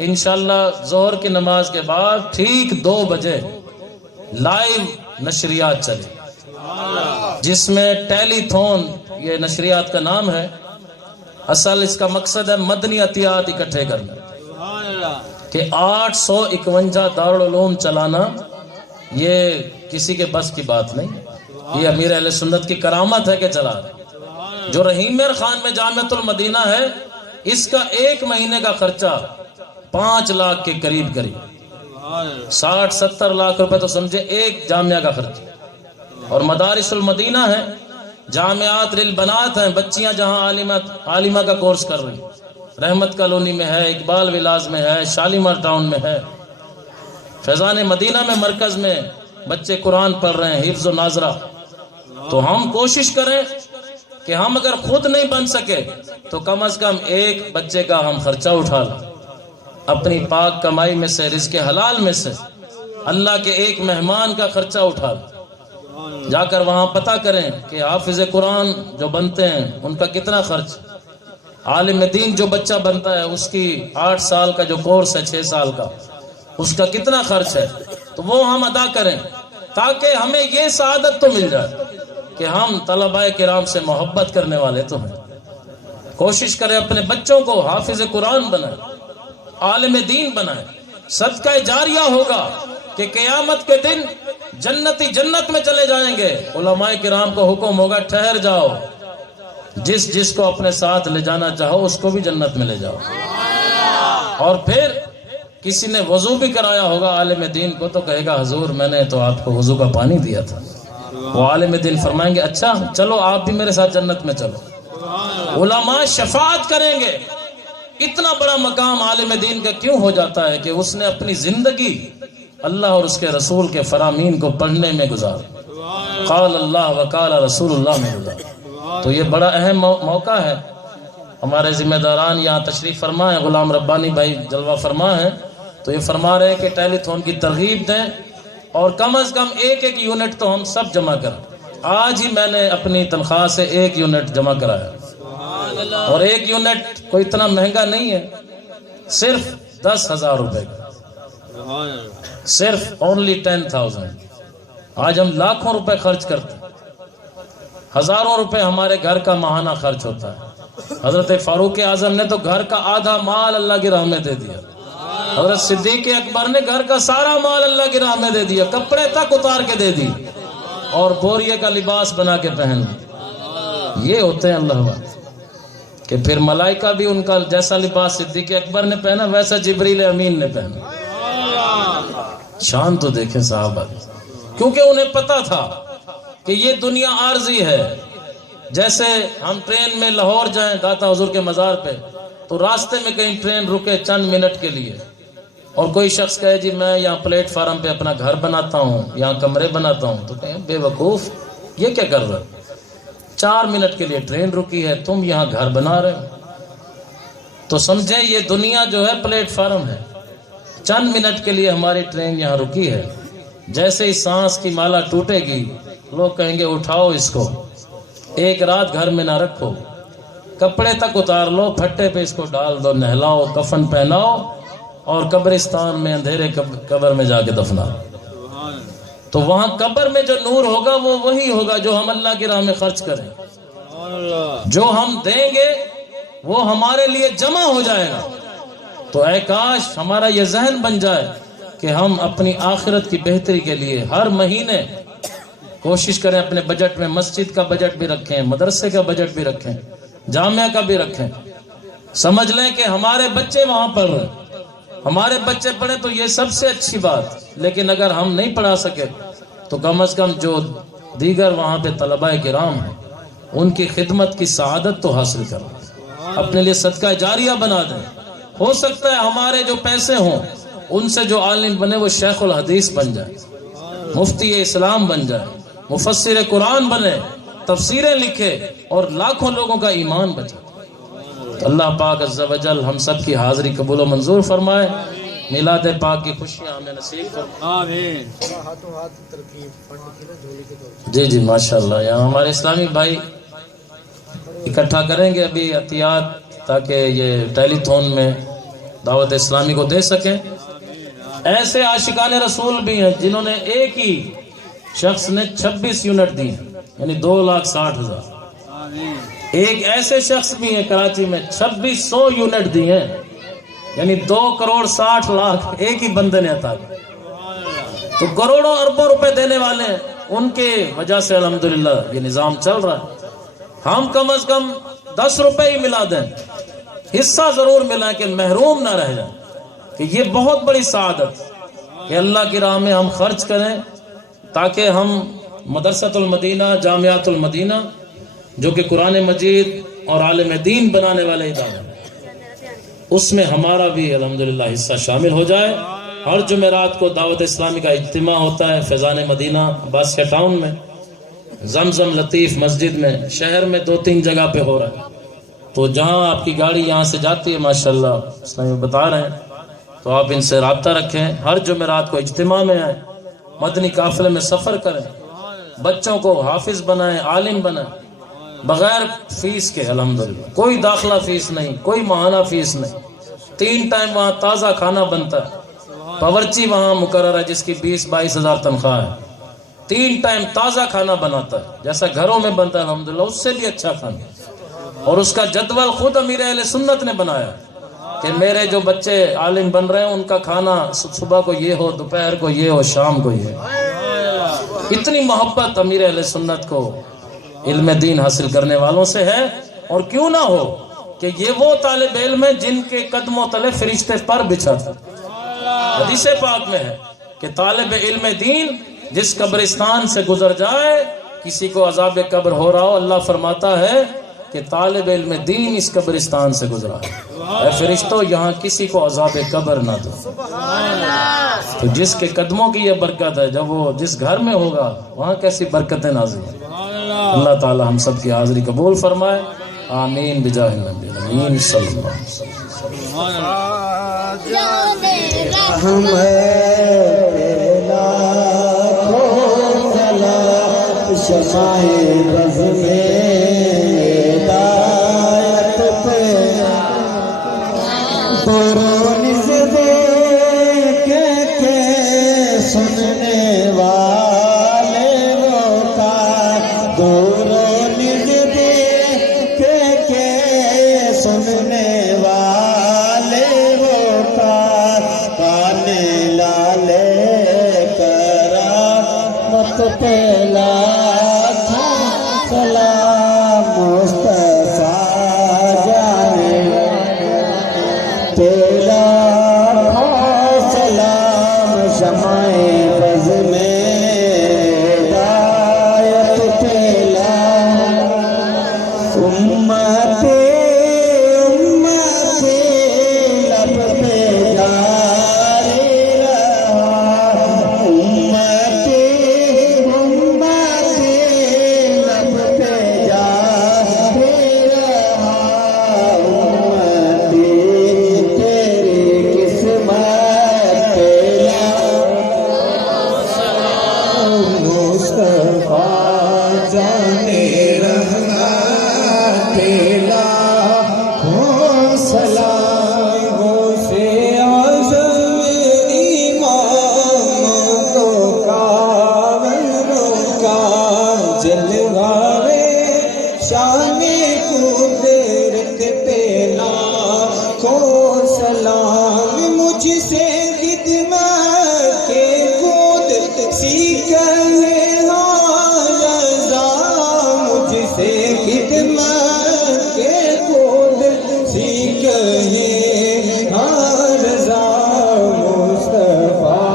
انشاءاللہ ظہر کی نماز کے بعد ٹھیک 2 بجے لائیو نشریات چلے، جس میں ٹیلی تھون، یہ نشریات کا نام ہے، اصل اس کا مقصد ہے مدنی عطیات اکٹھے کرنا، کہ 851 دارالعلوم چلانا یہ کسی کے بس کی بات نہیں، یہ امیر اہل سنت کی کرامت ہے کہ چلا رہے۔ جو رحیم میر خان میں جامعۃ المدینہ ہے، اس کا 1 مہینے کا خرچہ 5 لاکھ کے قریب 60-70 لاکھ روپے تو سمجھے ایک جامعہ کا خرچ۔ اور مدارس المدینہ ہے، جامعات للبنات ہیں، بچیاں جہاں عالمہ کا کورس کر رہی ہیں، رحمت کالونی میں ہے، اقبال ولاز میں ہے، شالیمار ٹاؤن میں ہے، فیضان مدینہ میں مرکز میں بچے قرآن پڑھ رہے ہیں، حفظ و ناظرہ۔ تو ہم کوشش کریں کہ ہم اگر خود نہیں بن سکے تو کم از کم ایک بچے کا ہم خرچہ اٹھا لیں، اپنی پاک کمائی میں سے، رزق حلال میں سے اللہ کے ایک مہمان کا خرچہ اٹھا لیں، جا کر وہاں پتہ کریں کہ حافظ قرآن جو بنتے ہیں ان کا کتنا خرچ، عالم دین جو بچہ بنتا ہے اس کی 8 سال کا جو کورس ہے 6 سال کا اس کا کتنا خرچ ہے، تو وہ ہم ادا کریں تاکہ ہمیں یہ سعادت تو مل جائے کہ ہم طلباء کرام سے محبت کرنے والے تو ہیں۔ کوشش کریں اپنے بچوں کو حافظ قرآن بنائیں، عالم دین بنائیں، صدقہ جاریہ ہوگا کہ قیامت کے دن جنتی جنت میں چلے جائیں گے، علماء کرام کو حکم ہوگا ٹھہر جاؤ، جس کو اپنے ساتھ لے جانا چاہو اس کو بھی جنت میں لے جاؤ۔ اور پھر کسی نے وضو بھی کرایا ہوگا عالم دین کو تو کہے گا حضور میں نے تو آپ کو وضو کا پانی دیا تھا، وہ عالم دین فرمائیں گے اچھا چلو آپ بھی میرے ساتھ جنت میں چلو۔ علماء شفاعت کریں گے۔ اتنا بڑا مقام عالم دین کا کیوں ہو جاتا ہے کہ اس نے اپنی زندگی اللہ اور اس کے رسول کے فرامین کو پڑھنے میں گزار، قال اللہ وقال رسول اللہ میں گزار۔ تو یہ بڑا اہم موقع ہے۔ ہمارے ذمہ داران یہاں تشریف فرما ہے، غلام ربانی بھائی جلوہ فرما ہے، تو یہ فرما رہے ہیں کہ ٹیلی تھون کی ترغیب دیں اور کم از کم ایک یونٹ تو ہم سب جمع کریں۔ آج ہی میں نے اپنی تنخواہ سے 1 یونٹ جمع کرایا، اور 1 یونٹ کوئی اتنا مہنگا نہیں ہے، صرف 10,000 روپے کا، صرف only 10,000۔ آج ہم لاکھوں روپے خرچ کرتے ہیں، ہزاروں روپے ہمارے گھر کا ماہانہ خرچ ہوتا ہے۔ حضرت فاروق اعظم نے تو گھر کا آدھا مال اللہ کی راہ میں دے دیا، حضرت صدیق اکبر نے گھر کا سارا مال اللہ کی راہ میں دے دیا، کپڑے تک اتار کے دے دی اور بوریے کا لباس بنا کے پہن لی۔ یہ ہوتے ہیں اللہ والے کہ پھر ملائکہ بھی ان کا جیسا لباس صدیق اکبر نے پہنا ویسا جبریل امین نے پہنا۔ شان تو دیکھیں صحابہ، کیونکہ انہیں پتا تھا کہ یہ دنیا عارضی ہے۔ جیسے ہم ٹرین میں لاہور جائیں داتا حضور کے مزار پہ تو راستے میں کہیں ٹرین رکے چند منٹ کے لیے اور کوئی شخص کہے جی میں یہاں پلیٹ فارم پہ اپنا گھر بناتا ہوں، یہاں کمرے بناتا ہوں، تو کہیں بے وقوف یہ کیا کر رہے ہو؟ 4 منٹ کے لیے ٹرین رکی ہے، تم یہاں گھر بنا رہے ہو۔ تو سمجھیں یہ دنیا جو ہے پلیٹ فارم ہے، چند منٹ کے لیے ہماری ٹرین یہاں رکی ہے۔ جیسے ہی سانس کی مالا ٹوٹے گی لوگ کہیں گے اٹھاؤ اس کو، 1 رات گھر میں نہ رکھو، کپڑے تک اتار لو، پھٹے پہ اس کو ڈال دو، نہلاؤ، کفن پہناؤ اور قبرستان میں اندھیرے قبر میں جا کے دفنا۔ تو وہاں قبر میں جو نور ہوگا وہ وہی ہوگا جو ہم اللہ کی راہ میں خرچ کریں، جو ہم دیں گے وہ ہمارے لیے جمع ہو جائے گا۔ تو اے کاش ہمارا یہ ذہن بن جائے کہ ہم اپنی آخرت کی بہتری کے لیے ہر مہینے کوشش کریں اپنے بجٹ میں مسجد کا بجٹ بھی رکھیں، مدرسے کا بجٹ بھی رکھیں، جامعہ کا بھی رکھیں۔ سمجھ لیں کہ ہمارے بچے وہاں پڑھ رہے ہیں، ہمارے بچے پڑھیں تو یہ سب سے اچھی بات، لیکن اگر ہم نہیں پڑھا سکے تو کم از کم جو دیگر وہاں پہ طلباء کرام ہیں ان کی خدمت کی سعادت تو حاصل کریں، اپنے لیے صدقہ جاریہ بنا دیں۔ ہو سکتا ہے ہمارے جو پیسے ہوں ان سے جو عالم بنے وہ شیخ الحدیث بن جائے، مفتی اسلام بن جائے، مفسر قرآن بنے، تفسیریں لکھے اور لاکھوں لوگوں کا ایمان بچے۔ اللہ پاک عز و جل ہم سب کی حاضری قبول و منظور فرمائے، میلاد پاک کی خوشیاں ہمیں نصیب فرمائے۔ آمین۔ جی ماشاءاللہ، یہاں ہمارے اسلامی بھائی اکٹھا کریں گے ابھی عطیات تاکہ یہ ٹیلی تھون میں دعوت اسلامی کو دے سکیں۔ ایسے عاشقان رسول بھی ہیں جنہوں نے ایک ہی شخص نے 26 یونٹ دی، یعنی 2,60,000۔ ایک ایسے شخص بھی ہیں کراچی میں 2600 یونٹ دی ہیں، یعنی 2,60,00,000 ایک ہی بندے نے عطا کی۔ تو کروڑوں اربوں روپے دینے والے ہیں، ان کے وجہ سے الحمدللہ یہ نظام چل رہا ہے۔ ہم کم از کم 10 روپے ہی ملا دیں، حصہ ضرور ملائیں کہ محروم نہ رہ جائیں، کہ یہ بہت بڑی سعادت کہ اللہ کی راہ میں ہم خرچ کریں تاکہ ہم مدرسۃ المدینہ، جامعۃ المدینہ جو کہ قرآن مجید اور عالم دین بنانے والے ادارے اس میں ہمارا بھی الحمدللہ حصہ شامل ہو جائے۔ ہر جمعرات کو دعوت اسلامی کا اجتماع ہوتا ہے فیضان مدینہ عباسیہ ٹاؤن میں، زمزم لطیف مسجد میں شہر میں 2-3 جگہ پہ ہو رہا ہے. تو جہاں آپ کی گاڑی یہاں سے جاتی ہے ماشاءاللہ اسلام بتا رہے ہیں، تو آپ ان سے رابطہ رکھیں. ہر جمعرات کو اجتماع میں آئیں، مدنی قافلے میں سفر کریں، بچوں کو حافظ بنائیں، عالم بنائیں، بغیر فیس کے. الحمدللہ کوئی داخلہ فیس نہیں، کوئی ماہانہ فیس نہیں. 3 ٹائم وہاں تازہ کھانا بنتا ہے. باورچی وہاں مقرر ہے جس کی 20-22 ہزار تنخواہ ہے. 3 ٹائم تازہ کھانا بناتا ہے، جیسا گھروں میں بنتا ہے الحمدللہ، اس سے بھی اچھا کھانا. اور اس کا جدول خود امیر اہل سنت نے بنایا کہ میرے جو بچے عالم بن رہے ہیں ان کا کھانا صبح کو یہ ہو، دوپہر کو یہ ہو، شام کو یہ. اتنی محبت امیر اہل سنت کو علم دین حاصل کرنے والوں سے ہے. اور کیوں نہ ہو کہ یہ وہ طالب علم ہیں جن کے قدموں تلے فرشتے پر بچھا تھا. حدیث پاک میں ہے کہ طالب علم دین جس قبرستان سے گزر جائے، کسی کو عذاب قبر ہو رہا ہو، اللہ فرماتا ہے کہ طالب علم دین اس قبرستان سے گزرا ہے، اے فرشتوں یہاں کسی کو عذاب قبر نہ دو. تو جس کے قدموں کی یہ برکت ہے، جب وہ جس گھر میں ہوگا وہاں کیسی برکتیں نازل ہیں. اللہ تعالی ہم سب کی حاضری قبول فرمائے. آمین بجاہ النبی امین صلی اللہ علیہ وسلم. ہم شمائے بز میں ہدایت پہ دورونز دیکھ کے سننے والے وہ کا، دورونز دیکھ کے سننے والے وہ کا، کانے لالے کرامت پہ سلام مصطفیٰ جانے تیرا سلام، شمع بز میں ہدایت تیرا. امت لب پہ جاری رہا، امت لب پہ جاری رہا، امتی تیری قسمت تیرا مصطفیٰ جانے رہنا تیرا ہو سلام. ہو سے اعظم امام کا جلوہ شان قدرت تیرا کو سلام. مجھ سے خدمت کے خود سیکھ رضا، مجھ سے خدمت کے خود سیکھ رضا. مصطفیٰ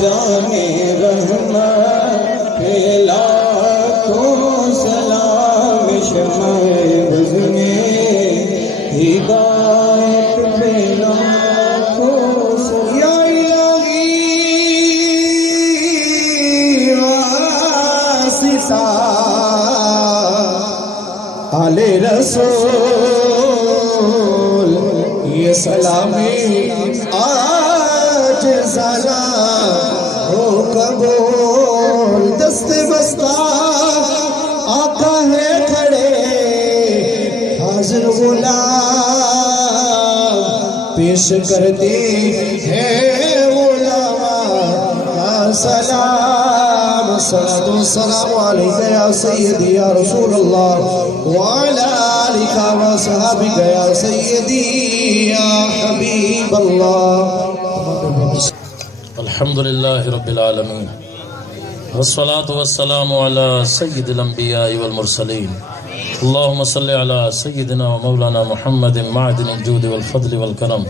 جانے رحمت کے لاکھوں سلام، شمع بز میں ہدایت پہ لاکھوں سلام. یا الہی واسطہ آل رسول یہ سلامی آج سلام ہو قبول. دست بستہ آقا ہے کھڑے حاضر غلام، پیش کرتے ہیں علماء سلام. الصلاة والسلام علیکہ یا سیدی یا رسول اللہ وعلی آلک وصحابک یا سیدی یا حبیب اللہ. الحمدللہ رب العالمین والصلاة والسلام على سید الانبیاء والمرسلین. اللہم صلی علی سیدنا و مولانا محمد معدن الجود والفضل والکرم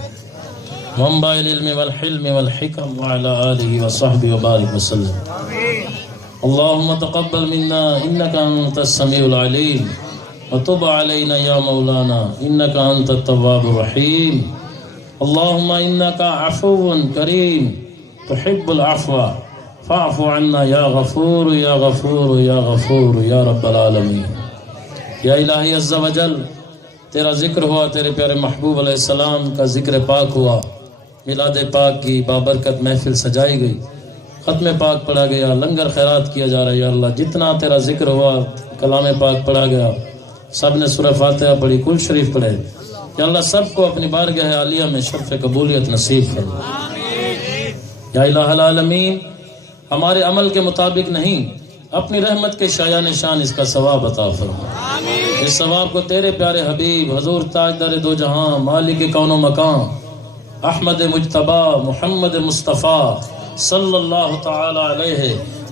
منبع العلم والحلم والحکم وعلى آلہ وصحبہ وبارک وسلم. اللہم تقبل منا انکا انت السمیع العلیم وتب علینا یا مولانا انکا انت التواب الرحیم. اللہم انکا عفو کریم تحب العفو فاعف عنا یا غفور یا غفور یا غفور یا رب العالمین۔ یا الہی عز و جل، تیرا ذکر ہوا، تیرے پیارے محبوب علیہ السلام کا ذکر پاک ہوا، میلاد پاک کی بابرکت محفل سجائی گئی، ختم پاک پڑھا گیا، لنگر خیرات کیا جا رہا ہے۔ یا اللہ جتنا تیرا ذکر ہوا، کلام پاک پڑھا گیا، سب نے سورہ فاتحہ پڑھی، کل شریف پڑھے، یا اللہ سب کو اپنی بارگاہ عالیہ میں شرف قبولیت نصیب فرما۔ یا الہ العالمین، ہمارے عمل کے مطابق نہیں، اپنی رحمت کے شایع نشان اس کا ثواب عطا فرما۔ اس ثواب کو تیرے پیارے حبیب حضور تاجدار دو جہاں مالک کون و مکان احمد مجتبی محمد مصطفیٰ صلی اللہ تعالی علیہ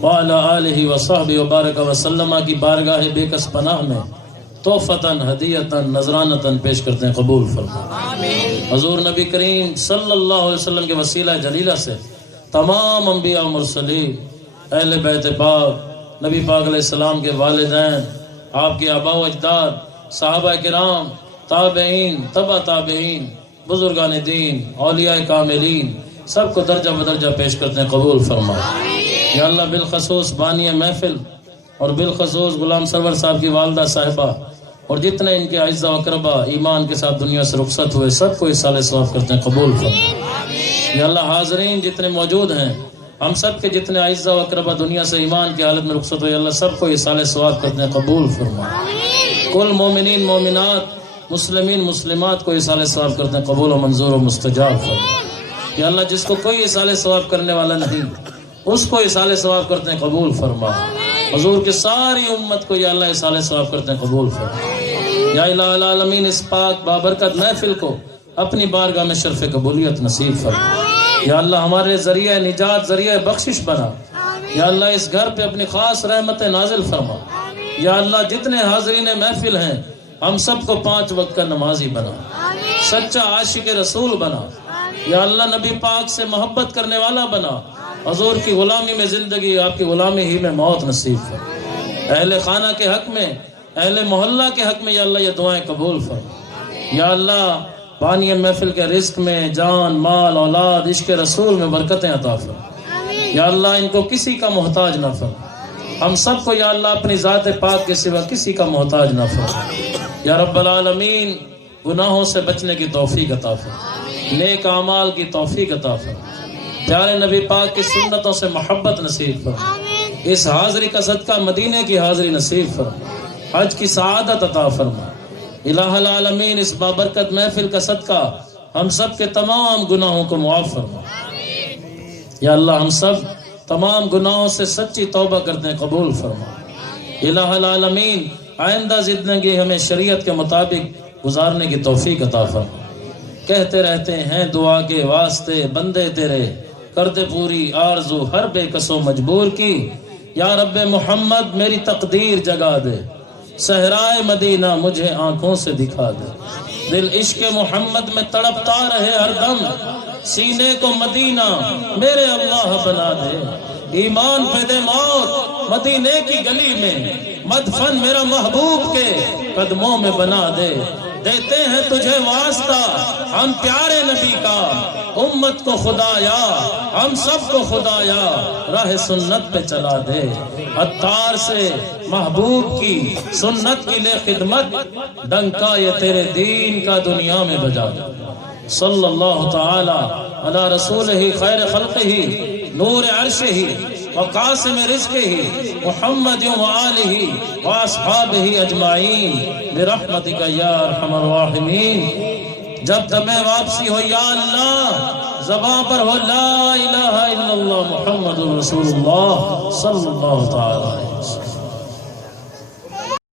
وعلی آلہ وصحبہ وبارک وسلم کی بارگاہ بے کس پناہ میں تحفتاً ہدیتاً نذرانتاً پیش کرتے ہیں، قبول فرما۔ حضور نبی کریم صلی اللہ علیہ وسلم کے وسیلہ جلیلہ سے تمام انبیاء و مرسلین، اہل بیت پاک، نبی پاک علیہ السلام کے والدین، آپ کے آباء و اجداد، صحابہ کرام، تابعین، تبع تابعین، بزرگان دین، اولیاء کاملین، سب کو درجہ بدرجہ پیش کرتے ہیں، قبول فرما۔ یا اللہ بالخصوص بانی محفل اور بالخصوص غلام سرور صاحب کی والدہ صاحبہ اور جتنے ان کے اعزاء و اقربا ایمان کے ساتھ دنیا سے رخصت ہوئے، سب کو اس سال ثواب کرتے ہیں، قبول فرما۔ یا اللہ حاضرین جتنے موجود ہیں، ہم سب کے جتنے اعزاء و اقربا دنیا سے ایمان کی حالت میں رخصت ہوئے، اللہ سب کو اس سال ثواب کرتے ہیں، قبول فرما۔ کل مومنین مومنات مسلمین مسلمات کو اس سال ثواب کرتے ہیں، قبول و منظور و مستجاب فرما۔ یا اللہ جس کو کوئی اصال ثواب کرنے والا نہیں، اس کو اصال ثواب کرتے ہیں، قبول فرما۔ حضور کی ساری امت کو یا اللہ اصال ثواب کرتے ہیں، قبول فرما۔ یا الہ العالمین اس پاک بابرکت محفل کو اپنی بارگاہ میں شرف قبولیت نصیب فرما۔ یا اللہ ہمارے ذریعہ نجات، ذریعہ بخشش بنا۔ یا اللہ اس گھر پہ اپنی خاص رحمت نازل فرما۔ یا اللہ جتنے حاضرین محفل ہیں، ہم سب کو 5 وقت کا نمازی بنا، سچا عاشق رسول بنا۔ یا اللہ نبی پاک سے محبت کرنے والا بنا، حضور کی غلامی میں زندگی، آپ کی غلامی ہی میں موت نصیب فرما۔ اہل خانہ کے حق میں، اہل محلہ کے حق میں یا اللہ یہ دعائیں قبول فرما۔ یا اللہ بانی محفل کے رزق میں جان مال اولاد عشق رسول میں برکتیں عطا فرما۔ یا اللہ ان کو کسی کا محتاج نہ فرما، ہم سب کو یا اللہ اپنی ذات پاک کے سوا کسی کا محتاج نہ فرما۔ یا رب العالمین گناہوں سے بچنے کی توفیق عطا فرما، نیک اعمال کی توفیق عطا فرما، پیارے نبی پاک کی سنتوں سے محبت نصیب فرما، اس حاضری کا صدقہ مدینے کی حاضری نصیب فرما، حج کی سعادت عطا فرما۔ الہ العالمین اس بابرکت محفل کا صدقہ ہم سب کے تمام گناہوں کو معاف فرما۔ یا اللہ ہم سب تمام گناہوں سے سچی توبہ کرتے ہیں، قبول فرما۔ الہ العالمین آئندہ زندگی ہمیں شریعت کے مطابق گزارنے کی توفیق عطا فرما۔ کہتے رہتے ہیں دعا کے واسطے بندے تیرے، کرتے پوری آرزو ہر بے کس و مجبور کی۔ یا رب محمد میری تقدیر جگا دے، صحرائے مدینہ مجھے آنکھوں سے دکھا دے، دل عشق محمد میں تڑپتا رہے ہر دم، سینے کو مدینہ میرے اللہ بنا دے، ایمان پہ دے موت مدینے کی گلی میں، مدفن میرا محبوب کے قدموں میں بنا دے۔ دیتے ہیں تجھے واسطہ ہم پیارے نبی کا، امت کو خدایا ہم سب کو خدایا راہ سنت پہ چلا دے، عطار سے محبوب کی سنت کی لے خدمت، ڈنکا یہ تیرے دین کا دنیا میں بجا دے۔ صلی اللہ تعالی علی رسولہ خیر خلقہ نور عرشہ وقاسم رزقہ محمد وآلہ واصحابہ اجمعین برحمتک یا ارحم الراحمین۔ جب تمہیں واپسی ہو یا اللہ، زباں پر ہو لا الہ الا اللہ محمد رسول اللہ صلی اللہ تعالی علیہ وسلم۔